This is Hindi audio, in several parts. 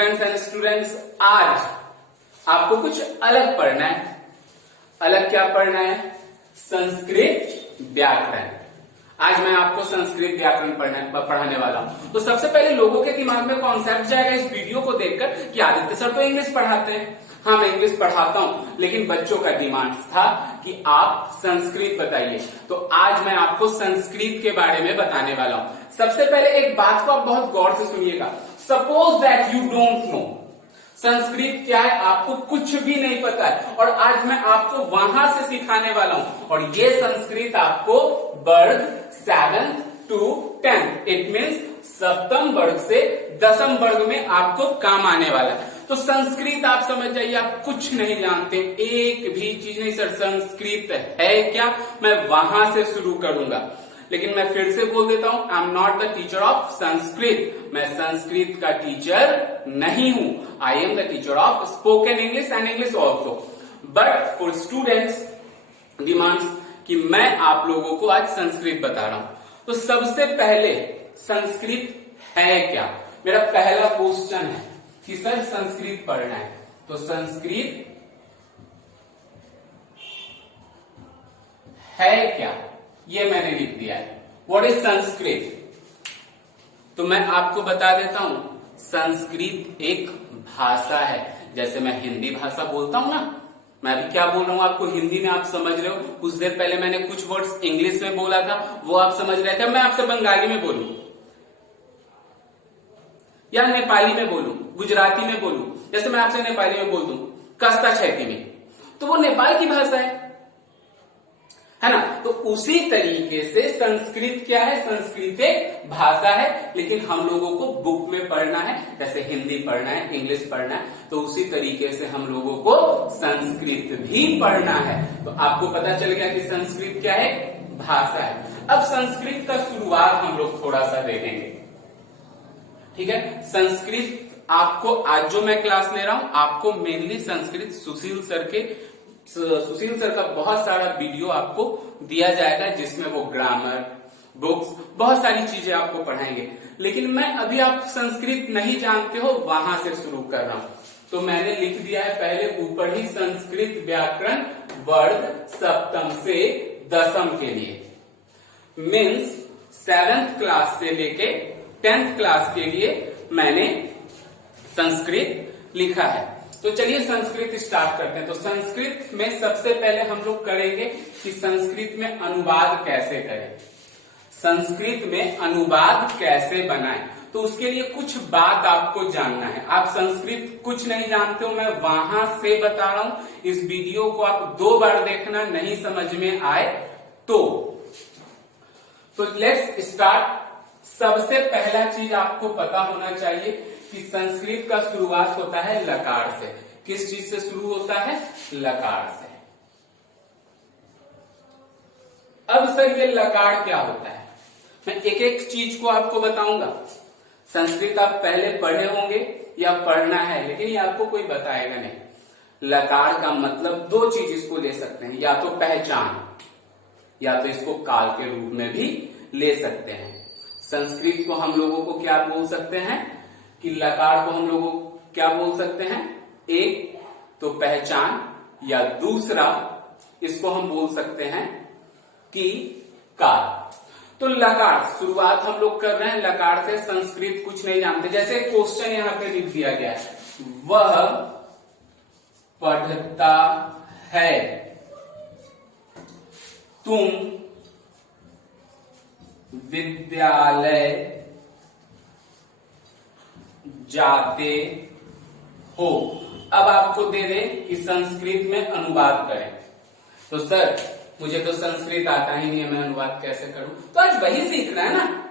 फ्रेंड्स एंड स्टूडेंट्स, आज आपको कुछ अलग पढ़ना है। अलग क्या पढ़ना है? संस्कृत व्याकरण। आज मैं आपको संस्कृत व्याकरण पढ़ाने वाला हूं। तो सबसे पहले लोगों के दिमाग में कॉन्सेप्ट जाएगा इस वीडियो को देखकर कि आदित्य सर तो इंग्लिश पढ़ाते हैं। हाँ, मैं इंग्लिश पढ़ाता हूं, लेकिन बच्चों का डिमांड था कि आप संस्कृत बताइए। तो आज मैं आपको संस्कृत के बारे में बताने वाला हूं। सबसे पहले एक बात को आप बहुत गौर से सुनिएगा। Suppose that you don't know Sanskrit क्या है, आपको कुछ भी नहीं पता है, और आज मैं आपको वहां से सिखाने वाला हूं। और ये संस्कृत आपको वर्ग 7 to 10 इट मीन्स सप्तम वर्ग से दसम वर्ग में आपको काम आने वाला है। तो संस्कृत आप समझ जाइए, आप कुछ नहीं जानते, एक भी चीज नहीं। सर संस्कृत है क्या, मैं वहां से शुरू करूंगा। लेकिन मैं फिर से बोल देता हूं, I am not the teacher of Sanskrit. मैं संस्कृत का टीचर नहीं हूं। I am the teacher of spoken English and English also. But for students demands कि मैं आप लोगों को आज संस्कृत बता रहा हूं। तो सबसे पहले संस्कृत है क्या, मेरा पहला क्वेश्चन है कि सर संस्कृत पढ़ना है तो संस्कृत है क्या, ये मैंने लिख दिया है। What is Sanskrit? तो मैं आपको बता देता हूं, संस्कृत एक भाषा है। जैसे मैं हिंदी भाषा बोलता हूं ना, मैं अभी क्या बोल रहा हूं आपको हिंदी में आप समझ रहे हो। कुछ देर पहले मैंने कुछ वर्ड्स इंग्लिश में बोला था, वो आप समझ रहे थे। मैं आपसे बंगाली में बोलूं या नेपाली में बोलूं, गुजराती में बोलूं, जैसे मैं आपसे नेपाली में बोल दूं कस्ता छैती में, तो वो नेपाल की भाषा है ना। तो उसी तरीके से संस्कृत क्या है, संस्कृत एक भाषा है, लेकिन हम लोगों को बुक में पढ़ना है। जैसे हिंदी पढ़ना है, इंग्लिश पढ़ना है, तो उसी तरीके से हम लोगों को संस्कृत भी पढ़ना है। तो आपको पता चल गया कि संस्कृत क्या है, भाषा है। अब संस्कृत का शुरुआत हम लोग थोड़ा सा देखेंगे, ठीक है। संस्कृत आपको आज जो मैं क्लास ले रहा हूं, आपको मेनली संस्कृत सुशील सर का बहुत सारा वीडियो आपको दिया जाएगा, जिसमें वो ग्रामर, बुक्स, बहुत सारी चीजें आपको पढ़ाएंगे। लेकिन मैं अभी आप संस्कृत नहीं जानते हो, वहां से शुरू कर रहा हूं। तो मैंने लिख दिया है पहले ऊपर ही संस्कृत व्याकरण वर्ग सप्तम से दसम के लिए, मीन्स 7th क्लास से लेके 10th क्लास के लिए मैंने संस्कृत लिखा है। तो चलिए संस्कृत स्टार्ट करते हैं। तो संस्कृत में सबसे पहले हम लोग करेंगे कि संस्कृत में अनुवाद कैसे करें, संस्कृत में अनुवाद कैसे बनाएं। तो उसके लिए कुछ बात आपको जानना है। आप संस्कृत कुछ नहीं जानते हो, मैं वहां से बता रहा हूं। इस वीडियो को आप 2 बार देखना, नहीं समझ में आए तो लेट्स स्टार्ट। सबसे पहला चीज आपको पता होना चाहिए कि संस्कृत का शुरुआत होता है लकार से। किस चीज से शुरू होता है? लकार से। अब सर ये लकार क्या होता है, मैं एक एक चीज को आपको बताऊंगा। संस्कृत आप पहले पढ़े होंगे या पढ़ना है, लेकिन ये आपको कोई बताएगा नहीं। लकार का मतलब 2 चीज इसको ले सकते हैं, या तो पहचान, या तो इसको काल के रूप में भी ले सकते हैं। संस्कृत को हम लोगों को क्या बोल सकते हैं कि लकार को हम लोगों क्या बोल सकते हैं, एक तो पहचान, या दूसरा इसको हम बोल सकते हैं कि काल। तो लकार शुरुआत हम लोग कर रहे हैं लकार से। संस्कृत कुछ नहीं जानते, जैसे क्वेश्चन यहां पे लिख दिया गया है, वह पढ़ता है, तुम विद्यालय जाते हो। अब आपको दे दें कि संस्कृत में अनुवाद करें। तो सर मुझे तो संस्कृत आता ही नहीं है, मैं अनुवाद कैसे करूं? तो आज वही सीखना है ना,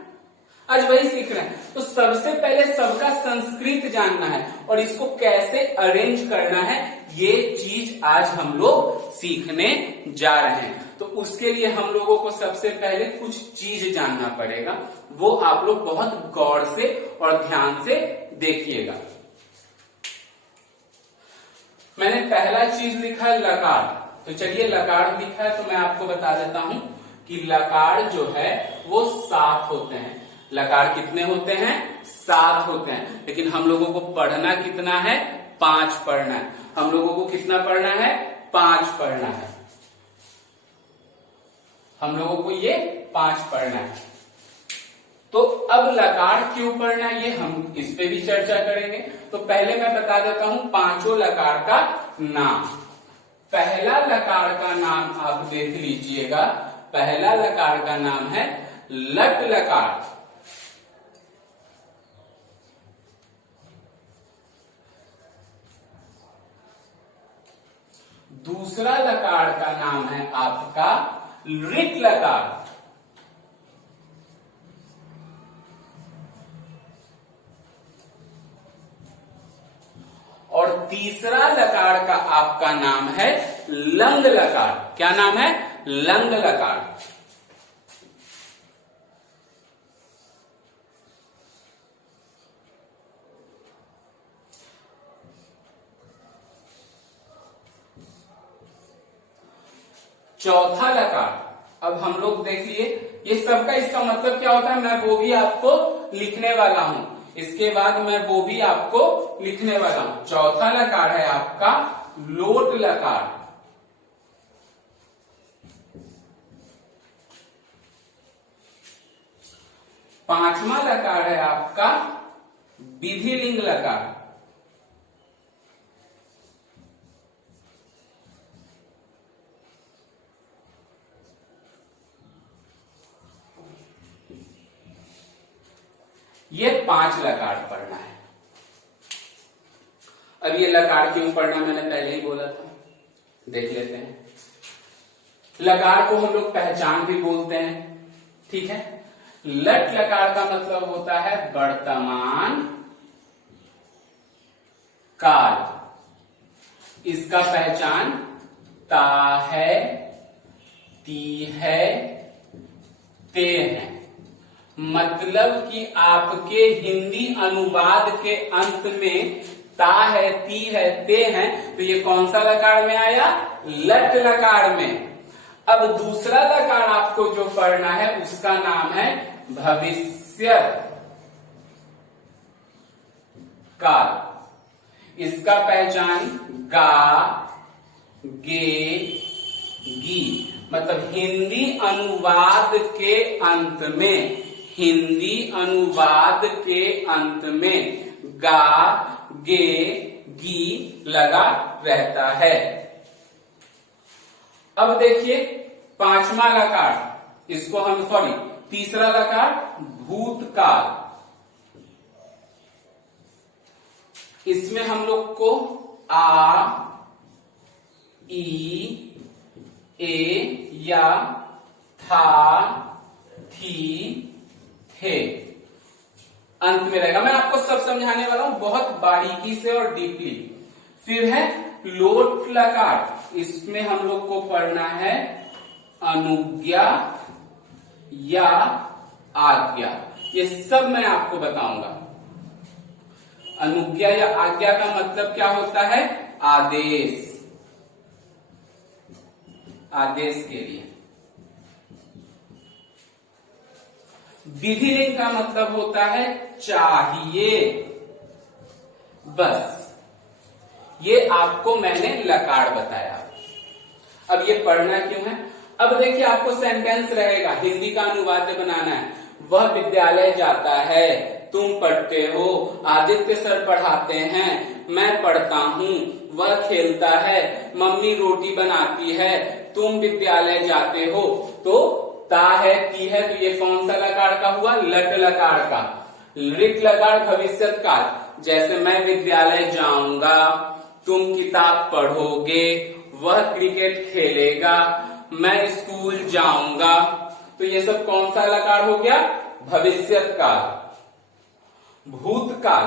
आज वही सीखना है। तो सबसे पहले सबका संस्कृत जानना है, और इसको कैसे अरेंज करना है, ये चीज आज हम लोग सीखने जा रहे हैं। तो उसके लिए हम लोगों को सबसे पहले कुछ चीज जानना पड़ेगा, वो आप लोग बहुत गौर से और ध्यान से देखिएगा। मैंने पहला चीज लिखा है लकार। तो चलिए लकार लिखा है तो मैं आपको बता देता हूं कि लकार जो है वो 7 होते हैं। लकार कितने होते हैं? 7 होते हैं। लेकिन हम लोगों को पढ़ना कितना है? 5 पढ़ना है। हम लोगों को कितना पढ़ना है? 5 पढ़ना है। हम लोगों को ये 5 पढ़ना है। तो अब लकार क्यों पढ़ना है ये हम इस पे भी चर्चा करेंगे। तो पहले मैं बता देता हूं पांचों लकार का नाम। पहला लकार का नाम आप देख लीजिएगा। पहला लकार का नाम है लट लकार। दूसरा लकार का नाम है आपका ऋक लकार। और तीसरा लकार का आपका नाम है लंग लकार। क्या नाम है? लंग लकार। चौथा लकार, अब हम लोग देखिए ये सबका इसका मतलब क्या होता है मैं वो भी आपको लिखने वाला हूं। इसके बाद मैं वो भी आपको लिखने वाला हूं। चौथा लकार है आपका लोट लकार। पांचवा लकार है आपका विधिलिंग लकार। ये 5 लकार पढ़ना है। अब ये लकार क्यों पढ़ना मैंने पहले ही बोला था, देख लेते हैं। लकार को हम लोग पहचान भी बोलते हैं, ठीक है। लट लकार का मतलब होता है वर्तमान काल। इसका पहचान ता है, ती है, ते है। मतलब कि आपके हिंदी अनुवाद के अंत में ता है, ती है, ते है, तो ये कौन सा लकार में आया? लट लकार में। अब दूसरा लकार आपको जो पढ़ना है उसका नाम है भविष्य काल। इसका पहचान गा, गे, गी। मतलब हिंदी अनुवाद के अंत में, हिंदी अनुवाद के अंत में गा, गे, गी लगा रहता है। अब देखिए पांचवा लकार, इसको हम तीसरा लकार भूतकाल। इसमें हम लोग को आ, ई, ए या था, थी, थे अंत में रहेगा। मैं आपको सब समझाने वाला हूं बहुत बारीकी से और डीपली। फिर है लोट लकार। इसमें हम लोग को पढ़ना है अनुज्ञा या आज्ञा। ये सब मैं आपको बताऊंगा। अनुज्ञा या आज्ञा का मतलब क्या होता है? आदेश। आदेश के लिए। विधिलिंग का मतलब होता है चाहिए। बस ये आपको मैंने लकार बताया। अब ये पढ़ना क्यों है? अब देखिए आपको सेंटेंस रहेगा, हिंदी का अनुवाद बनाना है। वह विद्यालय जाता है, तुम पढ़ते हो, आदित्य सर पढ़ाते हैं, मैं पढ़ता हूँ, वह खेलता है, मम्मी रोटी बनाती है, तुम विद्यालय जाते हो। तो ता है, ती है, तो ये कौन सा लकार का हुआ? लट लकार का। ऋक लकार भविष्यत काल। जैसे मैं विद्यालय जाऊंगा, तुम किताब पढ़ोगे, वह क्रिकेट खेलेगा, मैं स्कूल जाऊंगा। तो ये सब कौन सा लकार हो गया? भविष्यत काल। भूतकाल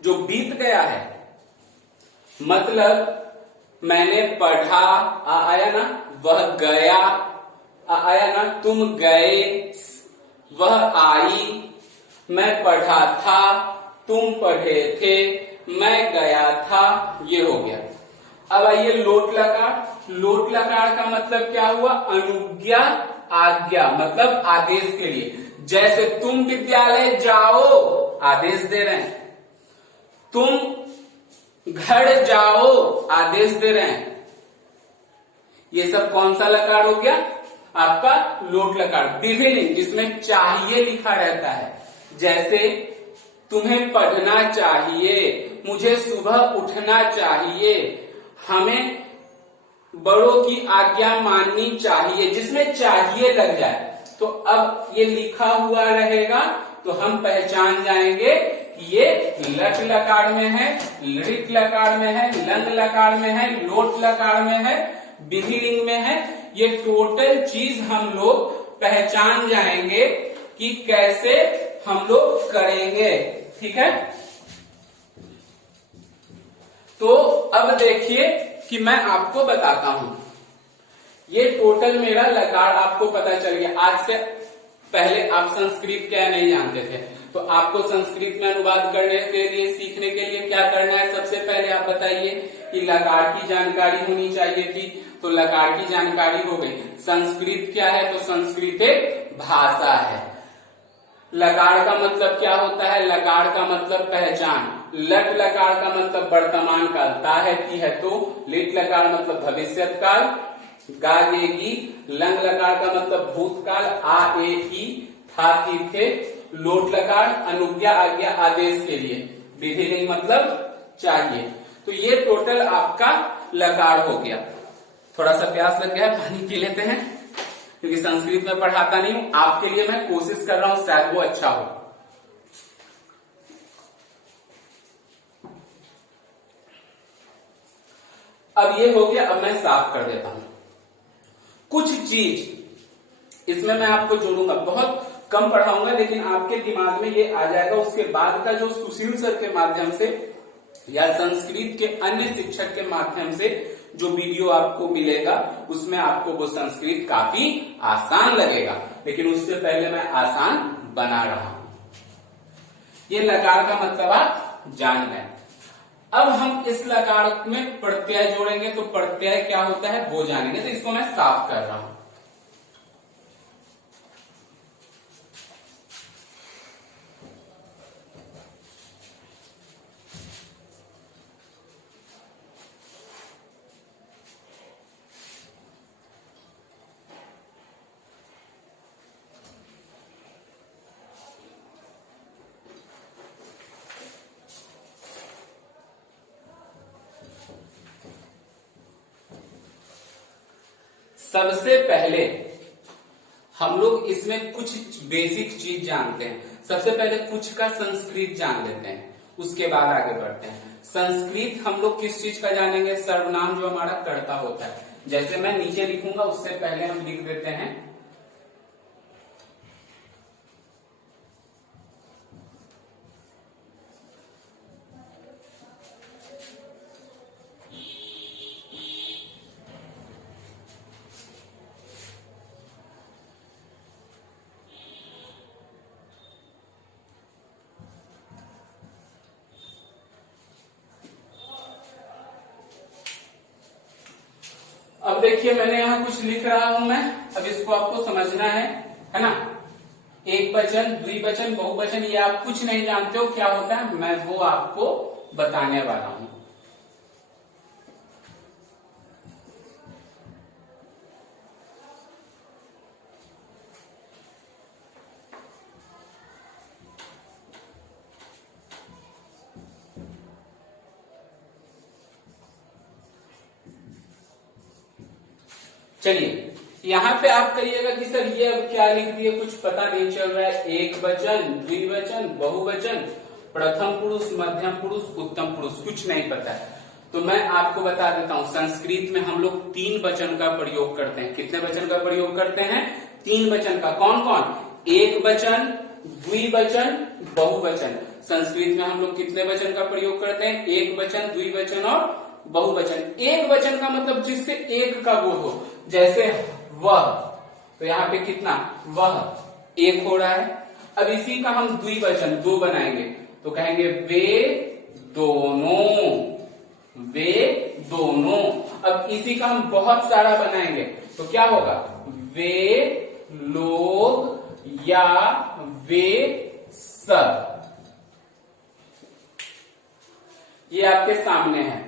जो बीत गया है, मतलब मैंने पढ़ा, आया ना, वह गया, आया ना, तुम गए, वह आई, मैं पढ़ा था, तुम पढ़े थे, मैं गया था, ये हो गया। अब आइए लोट लकार। लोट लकार का मतलब क्या हुआ? अनुज्ञा, आज्ञा, मतलब आदेश के लिए। जैसे तुम विद्यालय जाओ आदेश दे रहे हैं, तुम घर जाओ आदेश दे रहे हैं। ये सब कौन सा लकार हो गया? आपका लोट लकार। विधिलिंग जिसमें चाहिए लिखा रहता है, जैसे तुम्हें पढ़ना चाहिए, मुझे सुबह उठना चाहिए, हमें बड़ों की आज्ञा माननी चाहिए, जिसमें चाहिए लग जाए तो अब ये लिखा हुआ रहेगा तो हम पहचान जाएंगे कि ये लट लकार में है, लृट लकार में है, लंग लकार में है, लोट लकार में है, विधिलिंग में है। ये टोटल चीज हम लोग पहचान जाएंगे कि कैसे हम लोग करेंगे। ठीक है, तो अब देखिए कि मैं आपको बताता हूं। ये टोटल मेरा लकार आपको पता चल गया। आज से पहले आप संस्कृत क्या नहीं जानते थे, तो आपको संस्कृत में अनुवाद करने के लिए, सीखने के लिए क्या करना है? सबसे पहले आप बताइए कि लकार की जानकारी होनी चाहिए थी, तो लकार की जानकारी हो गई। संस्कृत क्या है? तो संस्कृत एक भाषा है। लकार का मतलब क्या होता है? लकार का मतलब पहचान। लट लकार का मतलब वर्तमान काल, ता है, ती है, तो। लिट लकार मतलब भविष्यत काल, गा गे गी। लंग लकार का मतलब भूतकाल, आ ए ई, था थी थे। लोट लकार अनुज्ञा आज्ञा आदेश के लिए। विधिलिंग मतलब चाहिए। तो ये टोटल आपका लकार हो गया। थोड़ा सा प्यास लग गया है, पानी पी लेते हैं, क्योंकि संस्कृत में पढ़ाता नहीं हूं, आपके लिए मैं कोशिश कर रहा हूं शायद वो अच्छा हो। अब ये हो गया, अब मैं साफ कर देता हूं। कुछ चीज इसमें मैं आपको जोड़ूंगा, बहुत कम पढ़ाऊंगा, लेकिन आपके दिमाग में ये आ जाएगा। उसके बाद का जो सुशील सर के माध्यम से या संस्कृत के अन्य शिक्षक के माध्यम से जो वीडियो आपको मिलेगा, उसमें आपको वो संस्कृत काफी आसान लगेगा। लेकिन उससे पहले मैं आसान बना रहा हूं। ये लकार का मतलब आप जान गए। अब हम इस लकार में प्रत्यय जोड़ेंगे, तो प्रत्यय क्या होता है वो जानेंगे। तो इसको मैं साफ कर रहा हूं। सबसे पहले हम लोग इसमें कुछ बेसिक चीज जानते हैं। सबसे पहले कुछ का संस्कृत जान लेते हैं, उसके बाद आगे बढ़ते हैं। संस्कृत हम लोग किस चीज का जानेंगे? सर्वनाम जो हमारा कर्ता होता है। जैसे मैं नीचे लिखूंगा, उससे पहले हम लिख देते हैं अब देखिए मैंने यहाँ कुछ लिख रहा हूं मैं, अब इसको आपको समझना है ना। एक वचन, द्विवचन, बहुवचन, ये आप कुछ नहीं जानते हो क्या होता है, मैं वो आपको बताने वाला हूं। चलिए यहाँ पे आप करिएगा कि सर ये अब क्या लिख दिए, कुछ पता नहीं चल रहा है। एक वचन, द्विवचन, बहुवचन, प्रथम पुरुष, मध्यम पुरुष, उत्तम पुरुष, कुछ नहीं पता है। तो मैं आपको बता देता हूँ, संस्कृत में हम लोग 3 वचन का प्रयोग करते हैं। कितने वचन का प्रयोग करते हैं? 3 वचन का। कौन कौन? एक वचन, द्विवचन, बहुवचन। संस्कृत में हम लोग कितने वचन का प्रयोग करते हैं? एक वचन, द्विवचन और बहुवचन। एक वचन का मतलब जिससे एक का बोध हो, जैसे वह, तो यहाँ पे कितना? वह एक हो रहा है। अब इसी का हम द्विवचन 2 बनाएंगे, तो कहेंगे वे दोनों, वे दोनों। अब इसी का हम बहुत सारा बनाएंगे, तो क्या होगा? वे लोग या वे सब, ये आपके सामने है।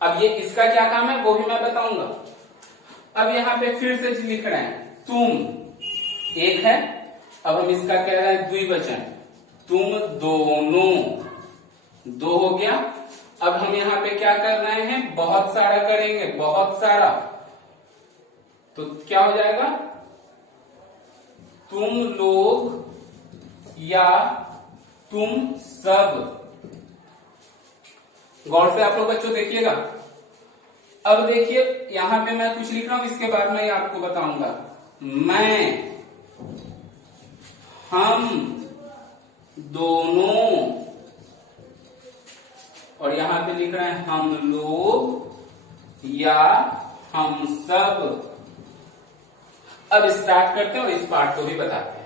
अब ये इसका क्या काम है वो भी मैं बताऊंगा। अब यहां पे फिर से लिख रहे हैं तुम एक है, अब हम इसका कह रहे हैं द्विवचन, तुम दोनों, दो हो गया। अब हम यहां पे क्या कर रहे हैं, बहुत सारा करेंगे, बहुत सारा, तो क्या हो जाएगा, तुम लोग या तुम सब। गौर से आप लोग बच्चों देखिएगा। अब देखिए यहां पे मैं कुछ लिख रहा हूं, इसके बाद मैं आपको बताऊंगा। मैं, हम दोनों, और यहां पे लिख रहे हैं हम लोग या हम सब। अब स्टार्ट करते हैं और इस पार्ट को भी बताते हैं।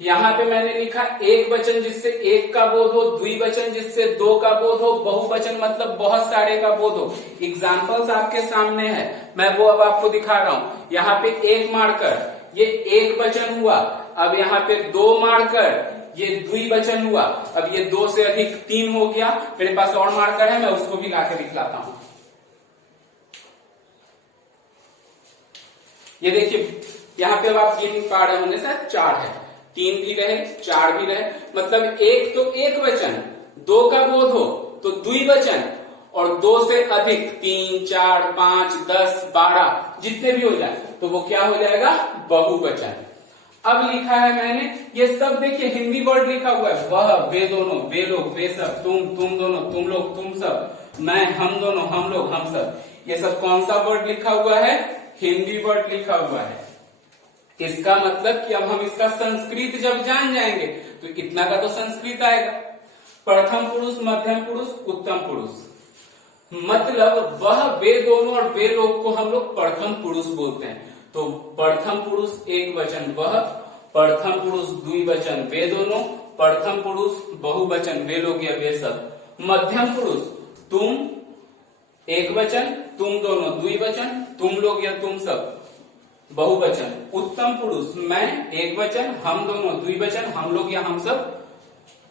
यहां पे मैंने लिखा एक वचन जिससे एक का बोध हो, द्विवचन जिससे दो का बोध हो, बहुवचन मतलब बहुत सारे का बोध हो। एग्जाम्पल्स आपके सामने है, मैं वो अब आपको दिखा रहा हूं। यहाँ पे एक मार्कर, ये एक वचन हुआ। अब यहाँ पे दो मार्कर, ये द्विवचन हुआ। अब ये दो से अधिक तीन हो गया। मेरे पास और मार्कर है, मैं उसको भी लाके दिखलाता हूं। ये देखिए यहाँ पे अब आप गिन पा रहे होंगे सर, चार है, तीन भी रहे, चार भी रहे, मतलब एक तो एक वचन, दो का बोध हो तो द्विवचन, और दो से अधिक, 3, 4, 5, 10, 12 जितने भी हो जाए तो वो क्या हो जाएगा, बहुवचन। अब लिखा है मैंने, ये सब देखिए हिंदी वर्ड लिखा हुआ है, वह, वे दोनों, वे लोग, वे सब, तुम दोनों, तुम लोग, तुम सब, मैं, हम दोनों, हम लोग, हम सब। ये सब कौन सा वर्ड लिखा हुआ है, हिंदी वर्ड लिखा हुआ है। इसका मतलब कि अब हम इसका संस्कृत जब जान जाएंगे तो इतना का तो संस्कृत आएगा। प्रथम पुरुष, मध्यम पुरुष, उत्तम पुरुष, मतलब वह, वे दोनों और वे लोग को हम लोग प्रथम पुरुष बोलते हैं। तो प्रथम पुरुष एक वचन वह, प्रथम पुरुष द्विवचन वे दोनों, प्रथम पुरुष बहुवचन वे लोग या वे सब, मध्यम पुरुष तुम एक वचन, तुम दोनों द्विवचन, तुम लोग या तुम सब बहुवचन, उत्तम पुरुष मैं एक वचन, हम दोनों द्विवचन, हम लोग या हम सब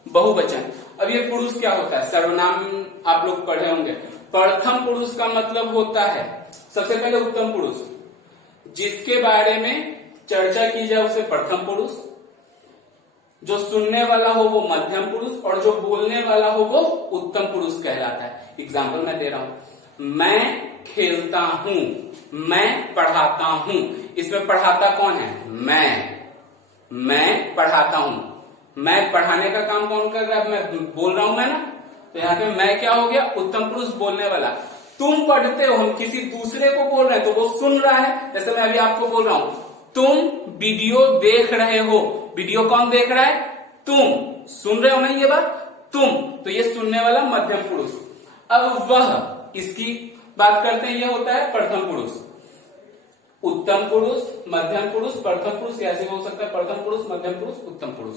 बहुवचन। अब ये पुरुष क्या होता है, सर्वनाम आप लोग पढ़े होंगे। प्रथम पुरुष का मतलब होता है, सबसे पहले उत्तम पुरुष, जिसके बारे में चर्चा की जाए उसे प्रथम पुरुष, जो सुनने वाला हो वो मध्यम पुरुष, और जो बोलने वाला हो वो उत्तम पुरुष कहलाता है। एग्जाम्पल मैं दे रहा हूं, मैं खेलता हूं, मैं पढ़ाता हूं। इसमें पढ़ाता कौन है, मैं पढ़ाता हूं। मैं पढ़ाने का काम कौन कर रहा है, मैं बोल रहा हूं मैं ना, तो यहाँ पे मैं क्या हो गया, उत्तम पुरुष बोलने वाला। तुम पढ़ते हो, हम किसी दूसरे को बोल रहे हैं तो वो सुन रहा है। जैसे मैं अभी आपको बोल रहा हूं, तुम वीडियो देख रहे हो, वीडियो कौन देख रहा है, तुम सुन रहे हो ना ये बात, तुम, तो ये सुनने वाला मध्यम पुरुष। अब वह, इसकी बात करते हैं, ये होता है प्रथम पुरुष। उत्तम पुरुष, मध्यम पुरुष, प्रथम पुरुष, ऐसे हो सकता है प्रथम पुरुष, मध्यम पुरुष, उत्तम पुरुष।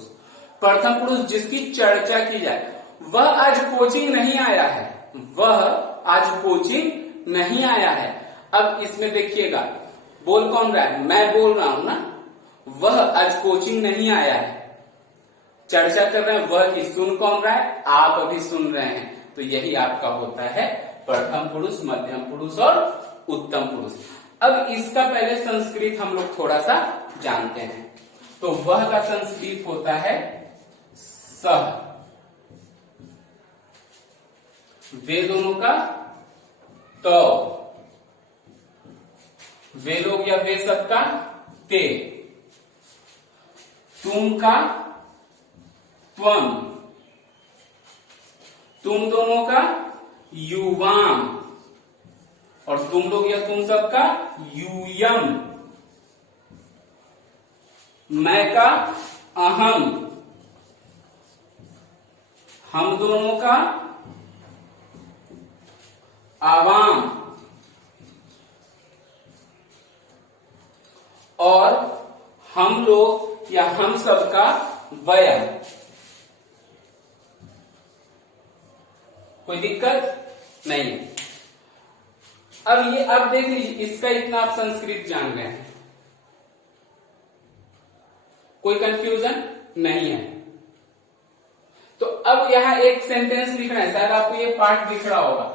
प्रथम पुरुष जिसकी चर्चा की जाए, वह आज कोचिंग नहीं आया है, वह आज कोचिंग नहीं आया है। अब इसमें देखिएगा बोल कौन रहा है, मैं बोल रहा हूं ना, वह आज कोचिंग नहीं आया है, चर्चा कर रहे हैं वह की, सुन कौन रहा है, आप अभी सुन रहे हैं। तो यही आपका होता है प्रथम पुरुष, मध्यम पुरुष और उत्तम पुरुष। अब इसका पहले संस्कृत हम लोग थोड़ा सा जानते हैं। तो वह का संस्कृत होता है सह, वे दोनों का तो, वे लोग या वे सब का ते, तुम का त्वम, तुम दोनों का युवाम, और तुम लोग या तुम सब का यूयम, मैं का अहम, हम दोनों का आवाम, और हम लोग या हम सब का वयम। कोई दिक्कत नहीं है। अब ये, अब देख लीजिए, इसका इतना आप संस्कृत जान गए हैं, कोई कंफ्यूजन नहीं है। तो अब यहां एक सेंटेंस लिखना है, शायद आपको ये पार्ट दिख रहा होगा,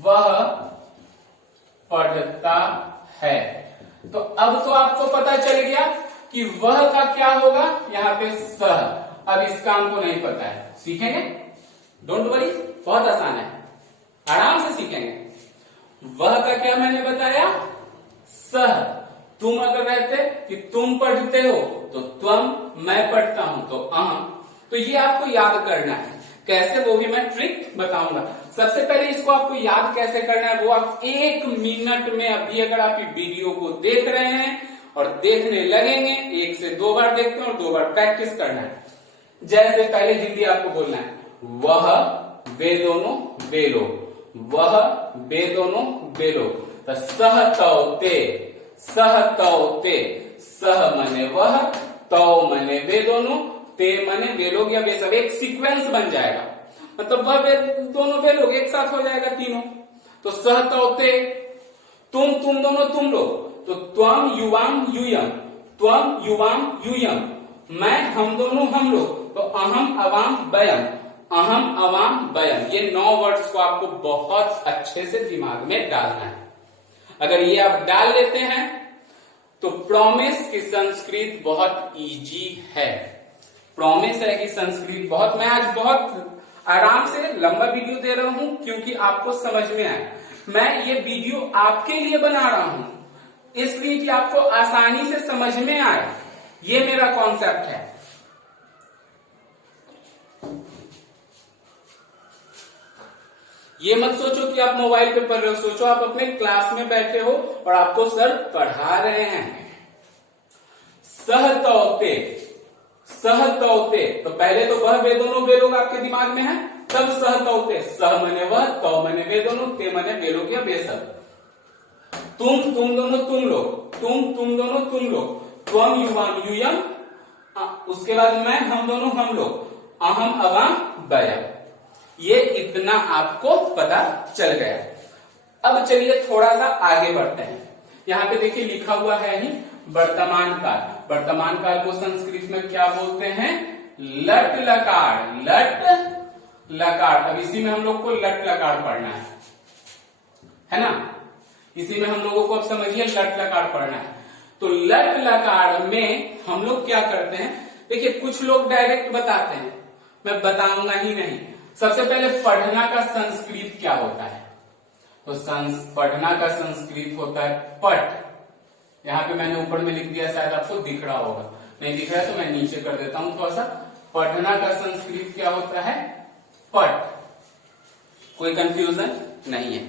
वह पढ़ता है। तो अब तो आपको पता चल गया कि वह का क्या होगा, यहां पे सह। अब इस काम को नहीं पता है, सीखेंगे, डोंट वरी, बहुत आसान है, आराम से सीखेंगे। वह का क्या मैंने बताया, सह। तुम अगर रहते कि तुम पढ़ते हो तो त्वम, मैं पढ़ता हूं तो अहम। तो ये आपको याद करना है, कैसे वो भी मैं ट्रिक बताऊंगा। सबसे पहले इसको आपको याद कैसे करना है वो आप 1 मिनट में, अभी अगर आप वीडियो को देख रहे हैं और देखने लगेंगे, 1 से 2 बार देखते हैं और 2 बार प्रैक्टिस करना है। जैसे पहले हिंदी आपको बोलना है, वह वे दोनों वे लोग, वह वे दोनों वे लोग। तो सह तौ ते, सह तौ ते, सह मने वह, तौ मने वे दोनों, ते मने वे लोग या वे सब, एक सीक्वेंस बन जाएगा। मतलब वह वे दोनों वे लोग एक साथ हो जाएगा तीनों। तो सह तौ ते, तुम दोनों तुम लोग, तो त्वम युवाम यूयम, त्वम युवाम यूयम, मैं हम दोनों हम लोग, तो अहम अवाम वयम, अहम अवाम वयम। ये 9 वर्ड्स को आपको बहुत अच्छे से दिमाग में डालना है। अगर ये आप डाल लेते हैं तो प्रॉमिस की संस्कृत बहुत इजी है। प्रॉमिस है कि संस्कृत बहुत, मैं आज बहुत आराम से लंबा वीडियो दे रहा हूं क्योंकि आपको समझ में आए। मैं ये वीडियो आपके लिए बना रहा हूं इसलिए कि आपको आसानी से समझ में आए, ये मेरा कॉन्सेप्ट है। ये मत सोचो कि आप मोबाइल पे पढ़ रहे हो, सोचो आप अपने क्लास में बैठे हो और आपको सर पढ़ा रहे हैं। सहतौते, सहतौते, तो पहले तो वह वे दोनों वे लोग आपके दिमाग में है, तब सहतौते, सह मने वह, तौ मने वे दोनों, ते मने वे लोग या वे सब। तुम दोनों तुम लोग, तुम दोनों तुम लोग, त्वम युवाम यूयम, उसके बाद मैं हम दोनों हम लोग, अहम अवाम वयम। ये इतना आपको पता चल गया। अब चलिए थोड़ा सा आगे बढ़ते हैं। यहाँ पे देखिए लिखा हुआ है ही वर्तमान काल। वर्तमान काल को संस्कृत में क्या बोलते हैं, लट लकार, लट लकार। अब इसी में हम लोग को लट लकार पढ़ना है ना, इसी में हम लोगों को अब समझिए लट लकार पढ़ना है। तो लट लकार में हम लोग क्या करते हैं, देखिए कुछ लोग डायरेक्ट बताते हैं, मैं बताऊंगा ही नहीं। सबसे पहले पढ़ना का संस्कृत क्या होता है, तो पढ़ना का संस्कृत होता है पठ। यहाँ पे मैंने ऊपर में लिख दिया, शायद आपको दिख रहा होगा, नहीं दिख रहा है तो मैं नीचे कर देता हूं थोड़ा सा। पढ़ना का संस्कृत क्या होता है, पठ। कोई कंफ्यूजन नहीं है।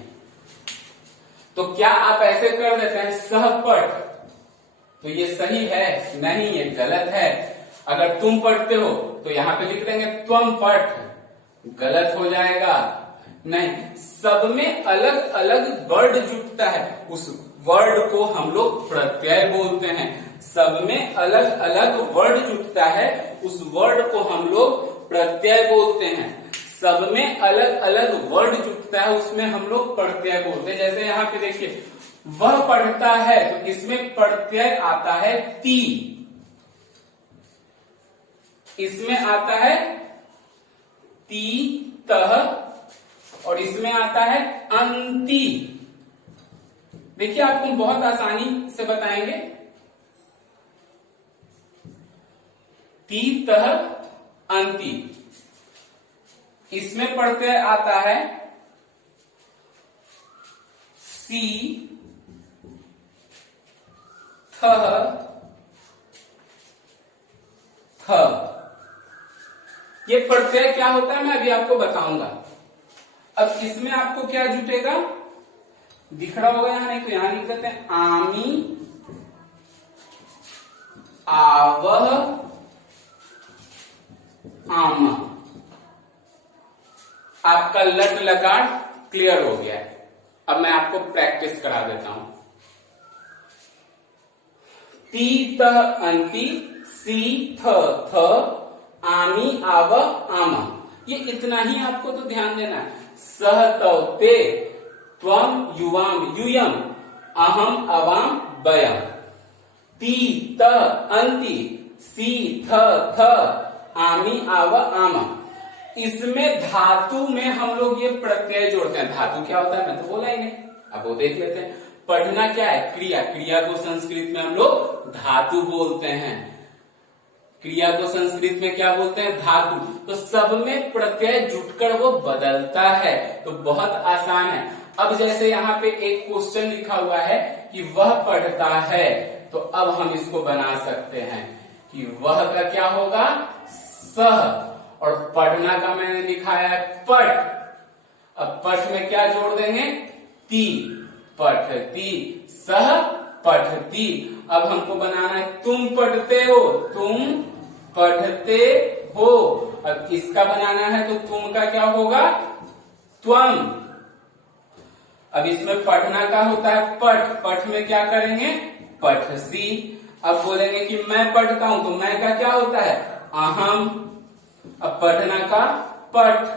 तो क्या आप ऐसे कर देते हैं सहपठ, तो ये सही है, नहीं ये गलत है। अगर तुम पढ़ते हो तो यहाँ पे लिख देंगे त्वम पठ, गलत हो जाएगा। नहीं, सब में अलग अलग वर्ड जुटता है, उस वर्ड को हम लोग प्रत्यय बोलते हैं। सब में अलग अलग वर्ड जुटता है, उस वर्ड को हम लोग प्रत्यय बोलते हैं। सब में अलग अलग वर्ड जुटता है, उसमें हम लोग प्रत्यय बोलते हैं। जैसे यहाँ पे देखिए वह पढ़ता है, तो इसमें प्रत्यय आता है ती, इसमें आता है ती तह, और इसमें आता है अंति। देखिए आपको बहुत आसानी से बताएंगे, ती तह अंति। इसमें प्रत्यय आता है सी थह थ। ये प्रत्यय क्या होता है मैं अभी आपको बताऊंगा। अब इसमें आपको क्या जुटेगा, दिख रहा होगा यहां, नहीं तो यहां लिख देते हैं आमी आवह आम। आपका लट लकार क्लियर हो गया है। अब मैं आपको प्रैक्टिस करा देता हूं। ती तह अंति, सी थ थ, आमी आव आम। ये इतना ही आपको तो ध्यान देना है। सह तौ ते, त्वम युवाम यूयम, अहम अवाम वयम। ती तह अंति, सी, थ, आमी, आव, आमा। इसमें धातु में हम लोग ये प्रत्यय जोड़ते हैं। धातु क्या होता है मैं तो बोला ही नहीं, अब वो देख लेते हैं। पढ़ना क्या है? क्रिया। क्रिया को संस्कृत में हम लोग धातु बोलते हैं। क्रिया को संस्कृत में क्या बोलते हैं? धातु। तो सब में प्रत्यय जुटकर वो बदलता है, तो बहुत आसान है। अब जैसे यहाँ पे एक क्वेश्चन लिखा हुआ है कि वह पढ़ता है, तो अब हम इसको बना सकते हैं कि वह का क्या होगा? सह। और पढ़ना का मैंने लिखा है पठ। अब पठ में क्या जोड़ देंगे? ती, पठती, सह पठती। अब हमको बनाना है तुम पढ़ते हो, तुम पढ़ते हो। अब इसका बनाना है तो तुम का क्या होगा? त्वम। अब इसमें पढ़ना का होता है पठ। पठ में क्या करेंगे? पठसी। अब बोलेंगे कि मैं पढ़ता हूं, तो मैं का क्या होता है? अहम। अब पढ़ना का पठ।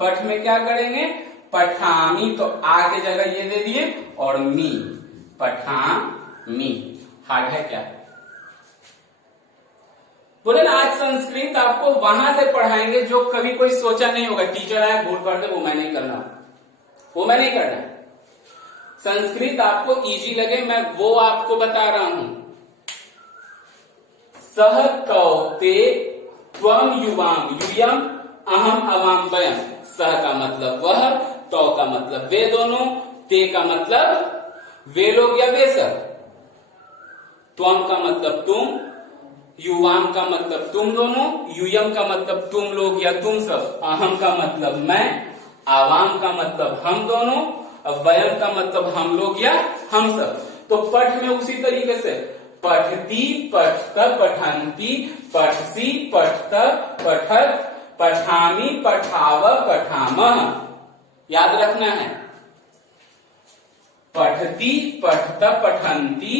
पठ में क्या करेंगे? पठामी। तो आ के जगह ये दे दिए और मी, पठामी। हार्ड है क्या? बोले ना आज संस्कृत आपको वहां से पढ़ाएंगे जो कभी कोई सोचा नहीं होगा। टीचर आया भूल कर दे, वो मैं नहीं करना, वो मैं नहीं करना। संस्कृत आपको इजी लगे मैं वो आपको बता रहा हूं। सह कौते त्वम युवाम यूयम अहम अवाम वयम। सह का मतलब वह, तौ का मतलब वे दोनों, ते का मतलब वे लोग या वे सब, त्वम का मतलब तुम, युवाम का मतलब तुम दोनों, यूयम का मतलब तुम लोग या तुम सब, अहम का मतलब मैं, आवाम का मतलब हम दोनों, वयम का मतलब हम लोग या हम सब। तो पठ में उसी तरीके से पठती, पठत, पठंती, पठसी, पठत, पठत, पठामी, पठाव, पठामह। याद रखना है पठती, पठत, पठंती,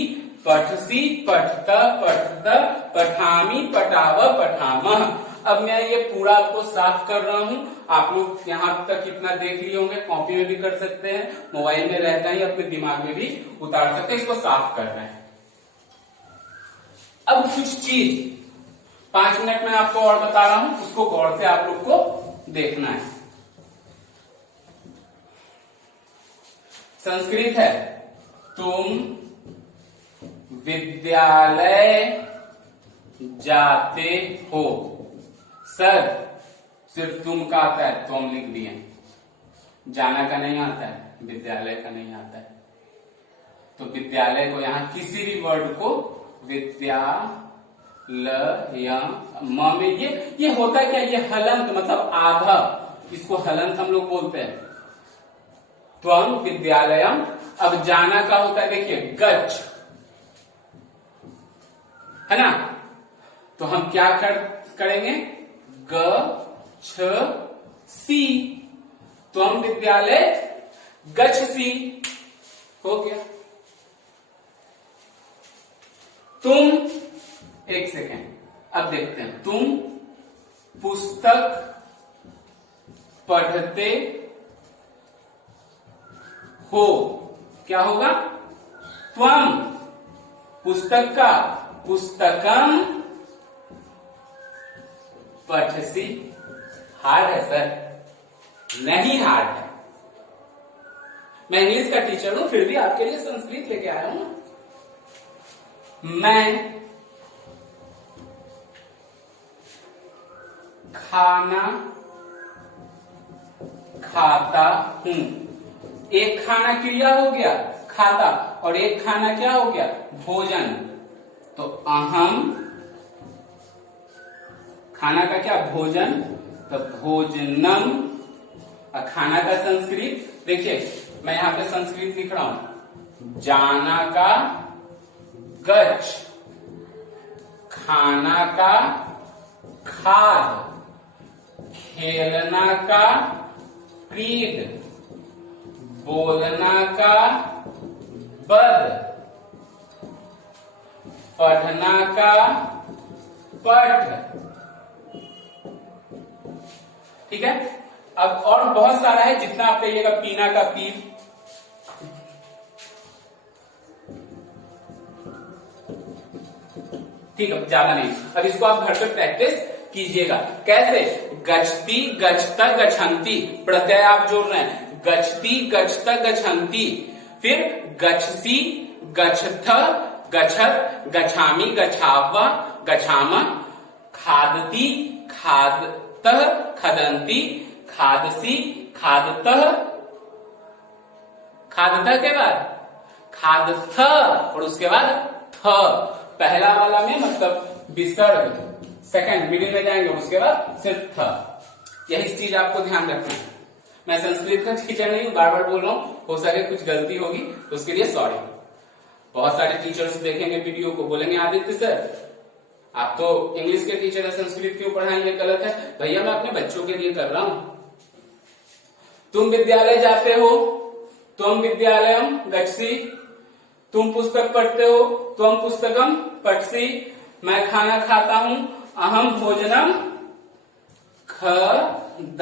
पठसी, पठत, पठत, पठामी, पठाव, पठामह। अब मैं ये पूरा आपको साफ कर रहा हूं। आप लोग यहां तक इतना देख लिए होंगे, कॉपी में भी कर सकते हैं, मोबाइल में रहता है, अपने दिमाग में भी उतार सकते हैं। इसको साफ करना है। अब कुछ चीज 5 मिनट में आपको और बता रहा हूं, उसको गौर से आप लोग को देखना है। संस्कृत है तुम विद्यालय जाते हो। सर सिर्फ तुम का आता है, तुम लिख दिए। जाना का नहीं आता है, विद्यालय का नहीं आता है। तो विद्यालय को यहां किसी भी वर्ड को म में ये होता है क्या? ये हलंत मतलब आधा, इसको हलंत हम लोग बोलते हैं। त्वम विद्यालयम। अब जाना का होता है देखिए गच्छ, है ना? तो हम क्या करेंगे? ग छ सी। त्वम विद्यालय गच्छसी। हो गया। तुम, एक सेकेंड, अब देखते हैं। तुम पुस्तक पढ़ते हो, क्या होगा? त्वम। पुस्तक का पुस्तकम पठसी। हार्ड है सर? नहीं हार्ड है। मैं इंग्लिश का टीचर हूं, फिर भी आपके लिए संस्कृत लेके आया हूं। मैं खाना खाता हूं। एक खाना क्रिया हो गया खाता, और एक खाना क्या हो गया? भोजन। तो अहम, खाना का क्या? भोजन। तो भोजनम। और खाना का संस्कृत देखिए, मैं यहां पे संस्कृत लिख रहा हूं। जाना का गच्छ, खाना का खाद, खेलना का क्रीड, बोलना का बद, पढ़ना का पठ। ठीक है? अब और बहुत सारा है, जितना आप कहिएगा। पीना का पी, ठीक है, ज्यादा नहीं। अब इसको आप घर पे प्रैक्टिस कीजिएगा। कैसे? गच्छति, गच्छता, गच्छन्ति, प्रत्यय आप जोड़ रहे हैं। गच्छति, गच्छता, गच्छन्ति, फिर गच्छसि, गच्छथ, गच्छत, गच्छामि, गच्छाव, गच्छाम, खादति, खादतः, खदन्ति, खादसि, खादतः, खादतः के बाद खादथ और उसके बाद थ। पहला वाला में मतलब विसर्ग, सेकंड मिडिल में जाएंगे और उसके बाद सिर्फ थ। यही चीज आपको ध्यान रखना है। मैं संस्कृत का टीचर नहीं हूं, बार बार बोल रहा हूं, हो सके कुछ गलती होगी तो उसके लिए सॉरी। बहुत सारे टीचर्स देखेंगे वीडियो को, बोलेंगे आदित्य सर आप तो इंग्लिश के टीचर है, संस्कृत क्यों पढ़ाएं, ये गलत है। भैया मैं अपने बच्चों के लिए कर रहा हूं। तुम विद्यालय जाते हो, तुम विद्यालयम गच्छसि, तुम पुस्तक पढ़ते हो, तुम पुस्तकम पठसि, मैं खाना खाता हूं, अहम भोजनम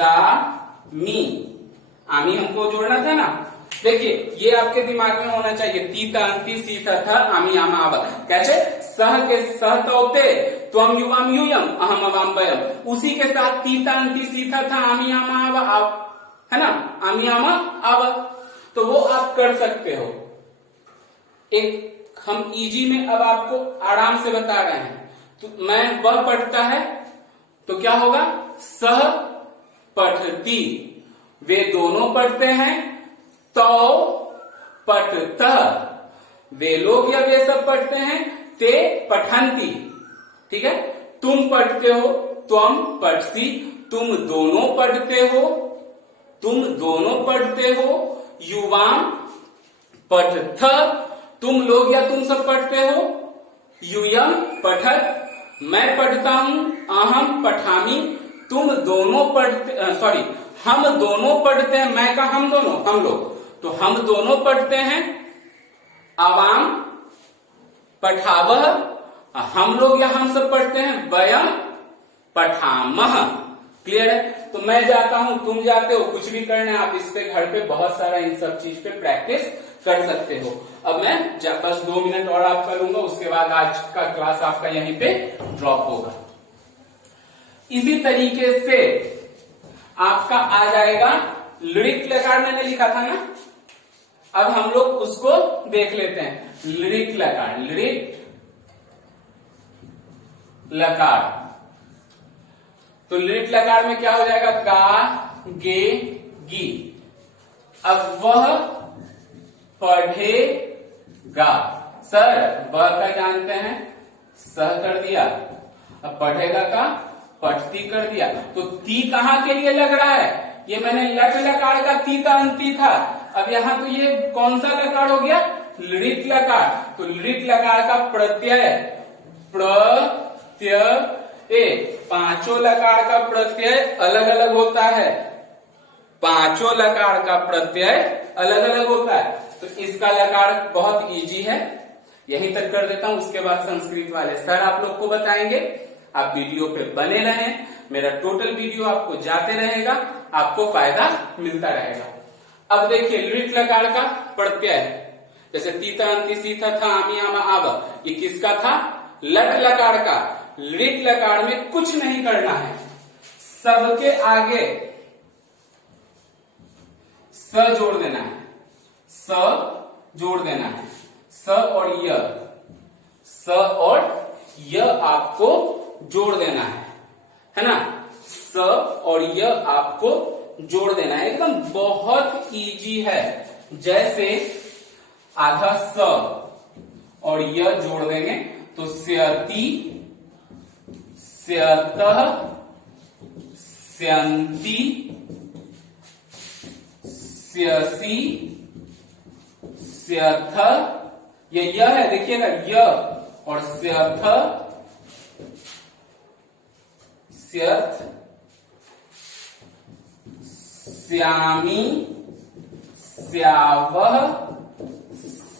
खदामि। आमी हमको जोड़ना था ना। देखिए ये आपके दिमाग में होना चाहिए। तीता अंति सीता था आमी आम आव। कैसे? सह के सह तोते, त्वम युवाम यूयम, अहम अवाम वयम। उसी के साथ तीता अंति सीता था आमी आम आव, है ना, आमी आम आव। तो वो आप कर सकते हो। एक हम इजी में अब आपको आराम से बता रहे हैं। तो मैं वह पढ़ता है तो क्या होगा? सह पठती, वे दोनों पढ़ते हैं, तो पठतः, वे लोग या वे सब पढ़ते हैं, ते पठन्ति। ठीक है, तुम पढ़ते हो, त्वम पठसि, तुम दोनों पढ़ते हो, तुम दोनों पढ़ते हो, युवाम पठथ, तुम लोग या तुम सब पढ़ते हो, यूयम पठत, मैं पढ़ता हूं, अहम पठामि, तुम दोनों पढ़ते, सॉरी हम दोनों पढ़ते हैं, मैं का हम दोनों, हम लोग, तो हम दोनों पढ़ते हैं, अवाम पठावह, हम लोग या हम सब पढ़ते हैं, वयम पठामह। क्लियर है? तो मैं जाता हूं, तुम जाते हो, कुछ भी करना है आप इस पे घर पे बहुत सारा इन सब चीज पे प्रैक्टिस कर सकते हो। अब मैं बस 2 मिनट और आपका लूंगा, उसके बाद आज का क्लास आपका यहीं पे ड्रॉप होगा। इसी तरीके से आपका आ जाएगा लृट लकार, मैंने लिखा था ना, अब हम लोग उसको देख लेते हैं। लृट लकार, लृट लकार, तो लृट लकार में क्या हो जाएगा? गा, गे, गी। अब वह पढ़ेगा, सर वह का जानते हैं, सह कर दिया, अब पढ़ेगा का पठती कर दिया। तो ती कहां के लिए लग रहा है? ये मैंने लट लकार का ती का अंति था, अब यहां तो ये कौन सा लकार हो गया? लृट लकार। तो लृट लकार का प्रत्यय, प्रत्यय, पांचों लकार का प्रत्यय अलग अलग होता है, पांचों लकार का प्रत्यय अलग अलग होता है। तो इसका लकार बहुत इजी है, यहीं तक कर देता हूं, उसके बाद संस्कृत वाले सर आप लोग को बताएंगे। आप वीडियो पे बने रहें, मेरा टोटल वीडियो आपको जाते रहेगा, आपको फायदा मिलता रहेगा। अब देखिए लृट लकार का प्रत्यय, जैसे तीता अंति सीता था आमी आमा आव, ये किसका था? लट लकार का। लृट लकार में कुछ नहीं करना है, सबके आगे स जोड़ देना है, स जोड़ देना है, स और य, स और य आपको जोड़ देना है ना, स और य आपको जोड़ देना है। एकदम बहुत इजी है। जैसे आधा स और य जोड़ देंगे तो स्यति, स्यतः, स्यन्ति, स्यसि, स्यथ, ये य है, देखिएगा य और स्यथ, स्यथ, स्यामी, स्यावह,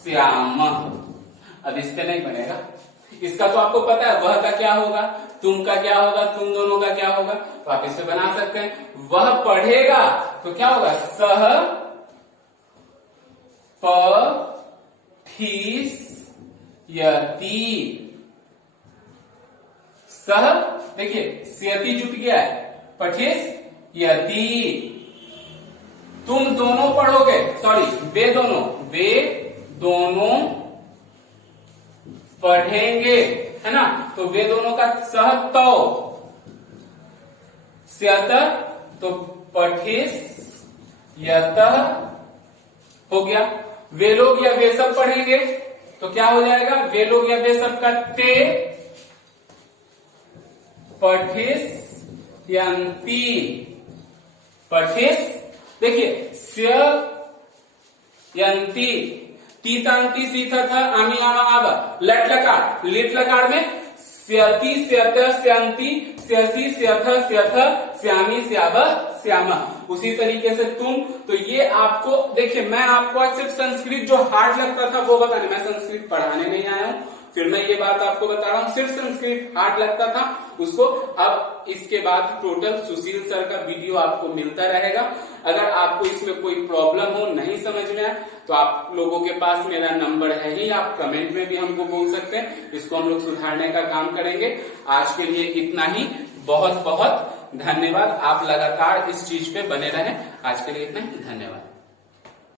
श्याम। अब इस पे नहीं बनेगा, इसका तो आपको पता है, वह का क्या होगा, तुम का क्या होगा, तुम दोनों का क्या होगा, तो आप इसे बना सकते हैं। वह पढ़ेगा तो क्या होगा? सह पठिष्यति, सह, देखिए स्यति जुट गया है, पठिष्यति। तुम दोनों पढ़ोगे, सॉरी वे दोनों पढ़ेंगे, है ना। तो वे दोनों का सह तो स्यत, तो पठिष्यत हो गया। वे लोग या वे सब पढ़ेंगे तो क्या हो जाएगा, वे लोग या वे सब का ते पठिष्यन्ति। देखिए स्ययन्ति, तीतांति सीथ था आमी आवा आव, लट लकार, लिट लकार में स्यति स्यत स्यन्ति स्यसि स्यथ स्यथ श्यामी श्याव श्याम। उसी तरीके से तुम, तो ये आपको देखिए, मैं आपको आज सिर्फ संस्कृत जो हार्ड लगता था वो बताने, मैं संस्कृत पढ़ाने नहीं आया हूं, फिर मैं ये बात आपको बता रहा हूँ, सिर्फ संस्कृत हार्ड लगता था उसको। अब इसके बाद टोटल सुशील सर का वीडियो आपको मिलता रहेगा। अगर आपको इसमें कोई प्रॉब्लम हो, नहीं समझ में आए, तो आप लोगों के पास मेरा नंबर है ही, आप कमेंट में भी हमको बोल सकते हैं, इसको हम लोग सुधारने का काम करेंगे। आज के लिए इतना ही, बहुत बहुत धन्यवाद। आप लगातार इस चीज पे बने रहें। आज के लिए इतना ही, धन्यवाद।